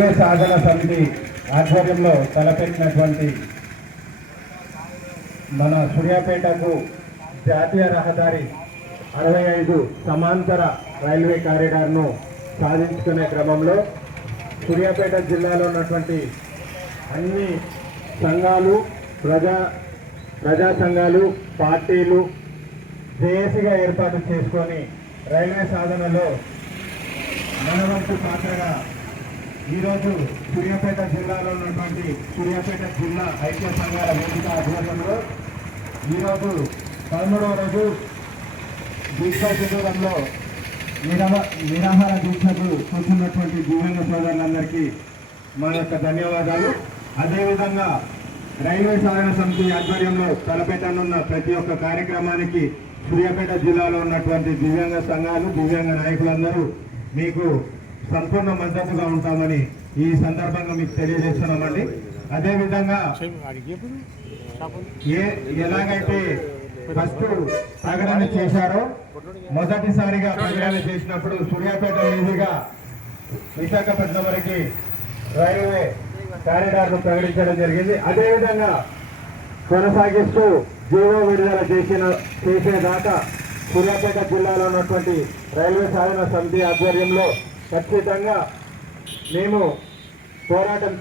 Railway సాధన సమితి ఆధ్వర్యంలో తలపెట్టినటువంటి మన సూర్యాపేటకు జాతీయ రహదారి 65 సమాంతర రైల్వే కారిడార్ను సాధించుకునే క్రమంలో సూర్యాపేట జిల్లాలో ఉన్నటువంటి అన్ని సంఘాలు, ప్రజా సంఘాలు, పార్టీలు జేఏసీగా ఏర్పాటు చేసుకొని రైల్వే సాధనలో మనవంతు పాత్రగా ఈరోజు సూర్యాపేట జిల్లాలో ఉన్నటువంటి సూర్యాపేట జిల్లా ఐక్య సంఘాల వేదిక ఆధ్వర్యంలో ఈరోజు 13వ రోజు దీక్షా శిబిరంలో నిరాహార దీక్షకు కూర్చున్నటువంటి దివ్యాంగ సోదరులందరికీ మా యొక్క ధన్యవాదాలు. అదేవిధంగా రైల్వే సాధన సమితి ఆధ్వర్యంలో తలపెట్టనున్న ప్రతి ఒక్క కార్యక్రమానికి సూర్యాపేట జిల్లాలో ఉన్నటువంటి దివ్యాంగ సంఘాలు, దివ్యాంగ నాయకులందరూ మీకు సంపూర్ణ మద్దతుగా ఉంటామని ఈ సందర్భంగా మీకు తెలియజేస్తున్నామండి. అదేవిధంగా ఎలాగైతే ఫస్ట్ ప్రకటన చేశారో మొదటిసారిగా ప్రకటన చేసినప్పుడు సూర్యాపేట మీదుగా విశాఖపట్నం వరకు రైల్వే కారిడార్ను ప్రకటించడం జరిగింది. అదేవిధంగా కొనసాగిస్తూ జీవో విడుదల చేసేదాకా సూర్యాపేట జిల్లాలో ఉన్నటువంటి రైల్వే సాధన సమితి ఆధ్వర్యంలో ఖచ్చితంగా మేము పోరాటం